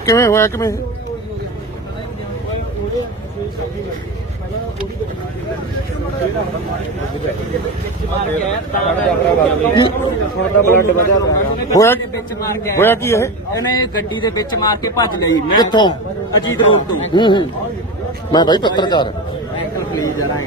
ਕਿਵੇਂ ਹੋਇਆ ਕਿਵੇਂ? ਹੋਇਆ ਕੀ- ਵਿੱਚ ਮਾਰ ਕੇ ਹੋਇਆ ਕੀ ਇਹ? ਇਹਨੇ ਗੱਡੀ ਦੇ ਵਿੱਚ ਮਾਰ ਕੇ ਭੱਜ ਲਈ ਮੈਂ ਕਿੱਥੋਂ? ਅਜੀਤ ਰੋਡ ਤੋਂ। ਹੂੰ ਹੂੰ। ਮੈਂ ਭਾਈ ਪੱਤਰਕਾਰ।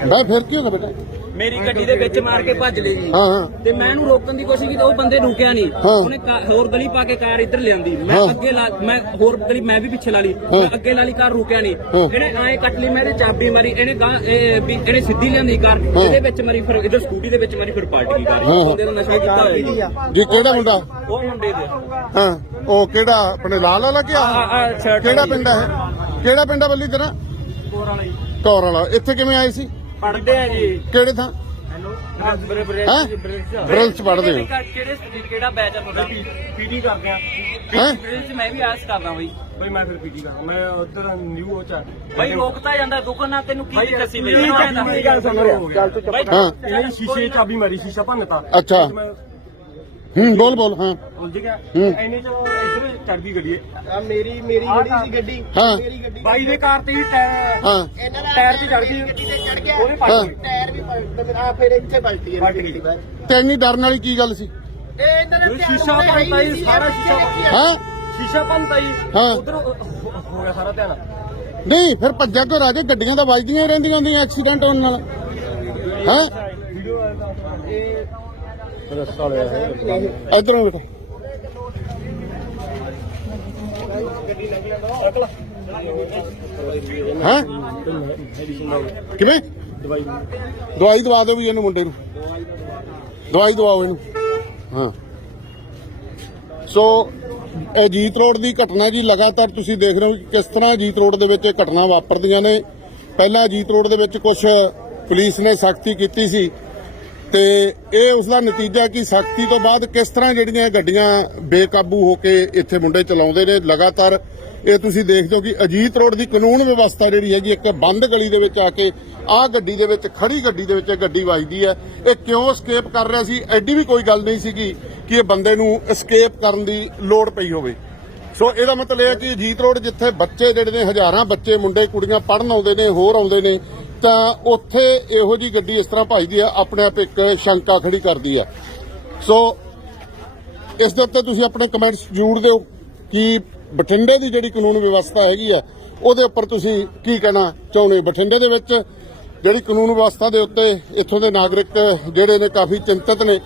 ਮੈਂ ਫਿਰ ਕੀ ਹੋਗਾ ਬੇਟਾ? ਮੇਰੀ ਗੱਡੀ ਦੇ ਵਿੱਚ ਮਾਰ ਕੇ ਭੱਜ ਲਈ ਜੀ। ਹਾਂ ਹਾਂ। ਤੇ ਮੈਂ ਇਹਨੂੰ ਰੋਕਣ ਦੀ ਕੋਸ਼ਿਸ਼ ਕੀਤੀ ਉਹ ਬੰਦੇ ਰੁਕਿਆ ਨਹੀਂ। ਹਾਂ। ਉਹਨੇ ਕਾ- ਹੋਰ ਗਲੀ ਪਾ ਕੇ ਕਾਰ ਇੱਧਰ ਲਿਆਂਦੀ। ਮੈਂ ਹਾਂ। ਅੱਗੇ ਲਾ ਮੈਂ ਹੋਰ ਗਲੀ ਮੈਂ ਵੀ ਪਿੱਛੇ ਲਾ ਲਈ। ਹਾਂ। ਮੈਂ ਅੱਗੇ ਲਾ ਲਈ ਕਾਰ ਰੁਕਿਆ ਨਹੀਂ। ਹਾਂ। ਇਹਨੇ ਆਏ ਕੱਟ ਲਈ ਮੈਂ ਇਹਦੇ ਚਾਬੀ ਮਾਰੀ ਇਹਨੇ ਗਾਂ ਇਹ ਵੀ ਇਹਨੇ ਸਿੱਧੀ ਲਿਆਂਦੀ ਕਾਰ। ਇਹਦੇ ਵਿੱਚ ਮਾਰੀ ਫਿਰ ਇੱਧਰ ਸਕੂਟੀ ਦੇ ਵਿੱਚ ਮਾਰੀ ਫਿਰ ਪਲਟ ਗਈ ਕਾਰ। ਹਾਂ। ਬੰਦੇ ਦਾ ਨਸ਼ਾ ਕੀਤਾ ਹੋਇਆ ਜੀ। ਜੀ ਕਿਹੜਾ ਮੁੰਡਾ? ਉਹ ਮੁੰਡੇ ਦੇ। ਹਾਂ ਉਹ ਕਿਹੜਾ ਆਪਣੇ ਲਾਲ ਵਾਲਾ ਕੀ ਆ ਆ ਸ਼ਰਟ ਕਿਹੜਾ ਪਿੰਡ ਹੈ? ਕਿਹੜਾ ਪਿੰਡ ਆ ਬੱਲੀ ਤੇਰਾ? ਕੋਰ ਵਾਲਾ ਜੀ। ਕੌਰ ਵਾਲਾ। ਇੱਥੇ ਕਿਵੇਂ ਆਏ ਸੀ? ਪੜਦੇ ਆ ਜੀ। ਕਿਹੜੇ ਥਾਂ? ਬਰੇ ਬਰੇ ਹੈਂ? ਬ੍ਰਿਜ ਚ ਪੜ੍ਹਦੇ ਹੋ। ਕਿਹੜੇ ਕਿਹੜਾ ਬੈਚ ਆ ਤੁਹਾਡਾ? ਪੀਟੀ ਕਰਦੇ ਆ। ਹੈਂ? ਬ੍ਰਿਜ ਮੈਂ ਵੀ ਆਸ ਕਰਦਾ ਬਈ। ਬਈ ਮੈਂ ਫਿਰ ਪੀਟੀ ਕਰਾਂ। ਮੈਂ ਉਧਰ ਨਿਊ ਉਹ ਚ ਬਈ ਰੋਕਤਾ ਜਾਂਦਾ ਦੁਕਾਨ ਤੈਨੂੰ ਕੀ ਦਿੱਕਤ ਸੀ? ਬਈ ਮੇਰੀ ਗੱਲ ਸੁਣ ਰਿਹਾ। ਚੱਲ ਤੂੰ ਬਈ ਹਾਂ। ਇਹ ਸ਼ੀਸ਼ੇ ਚਾਬੀ ਮਾਰੀ ਸ਼ੀਸ਼ਾ ਭੰਨਤਾ। ਅੱਛਾ। ਮੈਂ ਹੂੰ ਬੋਲ ਬੋਲ ਹਾਂ। ਉਲਝ ਗਿਆ। ਹੂੰ। ਐਨੇ ਚ ਇਧਰ ਚੜ ਗਈ ਗੱਡੀ ਆ ਮੇਰੀ ਮੇਰੀ ਗੱਡੀ ਸੀ ਗੱਡੀ ਹਾਂ। ਮੇਰੀ ਗੱਡੀ ਬਾਈ ਦੇ ਕਾਰ ਤੇ ਹੀ ਟਾਇਰ ਹਾਂ। ਇਹਨਾਂ ਦਾ ਟਾਇਰ ਤੇ ਚੜ ਗਈ। ਗੱਡੀ ਤੇ ਚੜ ਗਿਆ। ਉਹਨੇ ਹਾਂ। ਪਲਟ ਟਾਇਰ ਵੀ ਪਲਟ ਆ ਫਿਰ ਇੱਥੇ ਪਲਟੀ ਪਲਟ ਹੈ ਗਈ। ਤੇ ਇੰਨੀ ਡਰਨ ਵਾਲੀ ਕੀ ਗੱਲ ਸੀ? ਇਹ ਇਹਨਾਂ ਨੇ ਧਿਆਨ ਸ਼ੀਸ਼ਾ ਨਾਲ ਹੈ ਹੀ ਭੰਨਤਾ ਨਹੀਂ ਸੀ, ਸਾਰਾ ਸ਼ੀਸ਼ਾ ਆ। ਹਾਂ। ਸ਼ੀਸ਼ਾ ਭੰਨਤਾ ਜੀ ਹਾਂ। ਉਧਰ ਹੋ ਗਿਆ ਸਾਰਾ ਧਿਆਨ। ਨਹੀਂ ਫਿਰ ਭੱਜਾ ਘਰ ਆ ਕੇ ਗੱਡੀਆਂ ਤਾਂ ਵੱਜਦੀਆਂ ਹੀ ਰਹਿੰਦੀਆਂ ਹੁੰਦੀਆਂ ਐਕਸੀਡੈਂਟ ਹੋਣ ਨਾਲ। ਹਾਂ? ਵੀਡੀਓ ਇਹ ਇਧਰੋਂ ਬੇਟਾ ਹਾਂ? ਕਿਵੇਂ? ਦਵਾਈ ਦਵਾ ਦਿਓ ਵੀ ਇਹਨੂੰ ਮੁੰਡੇ ਨੂੰ। ਦਵਾਈ ਦਵਾਓ ਇਹਨੂੰ। ਹਾਂ। ਸੋ ਇਹ ਜੀਤ ਰੋਡ ਦੀ ਘਟਨਾ ਜੀ ਲਗਾਤਾਰ ਤੁਸੀਂ ਦੇਖ ਰਹੇ ਹੋ ਕਿਸ ਤਰ੍ਹਾਂ ਜੀਤ ਰੋਡ ਦੇ ਵਿੱਚ ਇਹ ਘਟਨਾ ਵਾਪਰਦੀਆਂ ਨੇ। ਪਹਿਲਾਂ ਜੀਤ ਰੋਡ ਦੇ ਵਿੱਚ ਕੁਝ ਪੁਲਿਸ ਨੇ ਸਖਤੀ ਕੀਤੀ ਸੀ। ਤੇ ਇਹ ਉਸ ਦਾ ਨਤੀਜਾ ਕਿ ਸਖਤੀ ਤੋਂ ਬਾਅਦ ਕਿਸ ਤਰ੍ਹਾਂ ਜਿਹੜੀਆਂ ਗੱਡੀਆਂ ਬੇਕਾਬੂ ਹੋ ਕੇ ਇੱਥੇ ਮੁੰਡੇ ਚਲਾਉਂਦੇ ਨੇ ਲਗਾਤਾਰ, ਇਹ ਤੁਸੀਂ ਦੇਖਦੇ ਹੋ ਕਿ ਅਜੀਤ ਰੋਡ ਦੀ ਕਾਨੂੰਨ ਵਿਵਸਥਾ ਜਿਹੜੀ ਹੈਗੀ, ਇੱਕ ਬੰਦ ਗਲੀ ਦੇ ਵਿੱਚ ਆ ਕੇ ਆਹ ਗੱਡੀ ਦੇ ਵਿੱਚ, ਖੜੀ ਗੱਡੀ ਦੇ ਵਿੱਚ ਇਹ ਗੱਡੀ ਵੱਜਦੀ ਹੈ। ਇਹ ਕਿਉਂ ਸਕੇਪ ਕਰ ਰਿਹਾ ਸੀ? ਐਡੀ ਵੀ ਕੋਈ ਗੱਲ ਨਹੀਂ ਸੀਗੀ ਕਿ ਇਹ ਬੰਦੇ ਨੂੰ escape ਕਰਨ ਦੀ ਲੋੜ ਪਈ ਹੋਵੇ। ਸੋ ਇਹਦਾ ਮਤਲਬ ਇਹ ਹੈ ਕਿ ਅਜੀਤ ਰੋਡ ਜਿੱਥੇ ਬੱਚੇ ਜਿਹੜੇ ਨੇ, ਹਜ਼ਾਰਾਂ ਬੱਚੇ, ਮੁੰਡੇ, ਕੁੜੀਆਂ ਪੜਨ ਆਉਂਦੇ ਨੇ, ਹੋਰ ਆਉਂਦੇ ਨੇ ਤਾਂ ਉੱਥੇ ਇਹੋ ਜੀ ਗੱਡੀ ਇਸ ਤਰ੍ਹਾਂ ਭਜਦੀ ਆ ਆਪਣੇ ਆਪ ਇੱਕ ਸ਼ੰਕਾ ਖੜੀ ਕਰਦੀ ਆ ਸੋ ਇਸ ਦੇ ਉੱਤੇ ਤੁਸੀਂ ਆਪਣੇ ਕਮੈਂਟਸ ਜ਼ਰੂਰ ਦਿਓ ਕਿ ਬਠਿੰਡੇ ਦੀ ਜਿਹੜੀ ਕਾਨੂੰਨ ਵਿਵਸਥਾ ਹੈਗੀ ਆ ਉਹਦੇ ਉੱਪਰ ਤੁਸੀਂ ਕੀ ਕਹਿਣਾ ਚਾਹੁੰਦੇ ਹੋ? ਬਠਿੰਡੇ ਦੇ ਵਿੱਚ ਜਿਹੜੀ ਕਾਨੂੰਨ ਵਿਵਸਥਾ ਦੇ ਉੱਤੇ ਇੱਥੋਂ ਦੇ ਨਾਗਰਿਕ ਜਿਹੜੇ ਨੇ ਕਾਫੀ ਚਿੰਤਤ ਨੇ।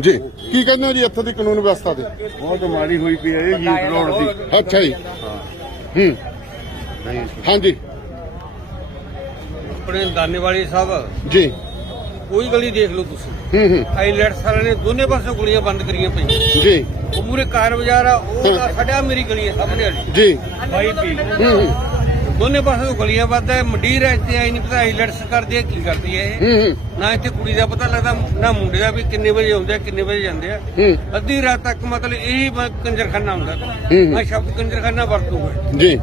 ਜੀ ਕੀ ਕਹਿੰਦੇ ਹੋ ਜੀ ਇੱਥੋਂ ਦੀ ਕਾਨੂੰਨ ਵਿਵਸਥਾ ਦੇ? ਬਹੁਤ ਮਾੜੀ ਹੋਈ ਪਈ ਹੈ ਇਹ ਜੀਤ ਰੋਡ ਦੀ ਅੱਛਾ ਜੀ। ਹੂੰ। ਹਾਂਜੀ। ਆਪਣੇ ਦਾਨੇ ਵਾਲੀ ਸਾਹਿਬ। ਜੀ। ਕੋਈ ਗਲੀ ਦੇਖ ਲਓ ਤੁਸੀਂ। ਹੂੰ ਹੂੰ। ਆਈਲੈਟਸ ਵਾਲਿਆਂ ਨੇ ਦੋਨੇ ਪਾਸੇ ਗਲੀਆਂ ਬੰਦ ਕਰੀਆਂ ਪਈਆਂ। ਜੀ। ਉਹ ਮੂਰੇ ਕਾਰ ਬਾਜ਼ਾਰ ਆ ਉਹ ਤਾਂ ਸਾਡਾ ਮੇਰੀ ਗਲੀ ਹੈ ਸਾਹਮਣੇ ਵਾਲੀ। ਜੀ। ਬਾਈ ਪੀ। ਹੂੰ ਹੂੰ। ਦੋਨੇ ਪਾਸੇ ਤੋਂ ਗਲੀਆਂ ਬੰਦ ਹੈ ਮੰਡੀਰ ਹੈ ਇੱਥੇ ਆਈ ਨਹੀਂ ਪਤਾ ਆਈਲੈਟਸ ਕਰਦੇ ਆ ਕੀ ਕਰਦੀ ਹੈ ਹੂੰ ਹੂੰ। ਨਾ ਇੱਥੇ ਕੁੜੀ ਦਾ ਪਤਾ ਲੱਗਦਾ ਨਾ ਮੁੰਡੇ ਦਾ ਵੀ ਕਿੰਨੇ ਵਜੇ ਆਉਂਦੇ ਆ ਕਿੰਨੇ ਵਜੇ ਜਾਂਦੇ ਆ। ਹੂੰ। ਅੱਧੀ ਰਾਤ ਤੱਕ ਮਤਲਬ ਇਹੀ ਬ- ਕੰਜਰਖਾਨਾ ਹੁੰਦਾ ਹੂੰ। ਮੈਂ ਸ਼ਬਦ ਕੰਜਰਖਾਨਾ ਵਰਤੂਗਾ ਜੀ।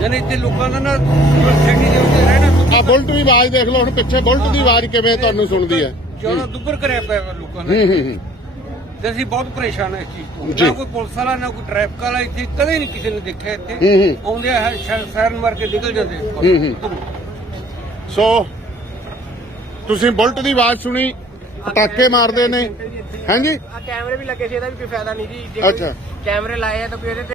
ਯਾਨੀ ਇੱਥੇ ਲੋਕਾਂ ਦਾ ਨਾ ਸਿਟੀ ਦੇ ਉੱਤੇ ਰਹਿਣਾ ਆ ਬੁਲਟ ਦੀ ਆਵਾਜ਼ ਦੇਖ ਲਓ ਹੁਣ ਪਿੱਛੇ ਬੁਲਟ ਦੀ ਆਵਾਜ਼ ਕਿਵੇਂ ਤੁਹਾਨੂੰ ਸੁਣਦੀ ਹੈ। ਜ਼ਿਆਦਾ ਦੁੱਬਰ ਕਰਿਆ ਪਿਆ ਲੋਕਾਂ ਨੇ। ਹੂੰ ਹੂੰ ਤੇ ਅਸੀਂ ਬਹੁਤ ਪਰੇਸ਼ਾਨ ਹਾਂ ਇਸ ਚੀਜ਼ ਤੋਂ। ਨਾ ਕੋਈ ਪੁਲਿਸ ਵਾਲਾ ਨਾ ਕੋਈ ਟ੍ਰੈਫਿਕ ਵਾਲਾ ਇੱਥੇ ਕਦੇ ਨਹੀਂ ਕਿਸੇ ਨੇ ਦੇਖਿਆ ਇੱਥੇ। ਆਉਂਦੇ ਆ ਸਾਰਨ ਮਾਰ ਕੇ ਨਿਕਲ ਜਾਂਦੇ ਆ। ਹੂੰ ਹੂੰ। ਸੋ ਤੁਸੀਂ ਬੁਲਟ ਦੀ ਆਵਾਜ਼ ਸੁਣੀ ਪਟਾਕੇ ਮਾਰਦੇ ਨੇ। ਹਾਂਜੀ ਆ ਕੈਮਰੇ ਵੀ ਲੱਗੇ ਸੀ ਇਹਦਾ ਵੀ ਕੋਈ ਫਾਇਦਾ ਨਹੀਂ ਜੀ। ਅੱਛਾ। ਕੈਮਰੇ ਲਾਏ ਆ ਤਾਂ ਕੋਈ ਇਹਦੇ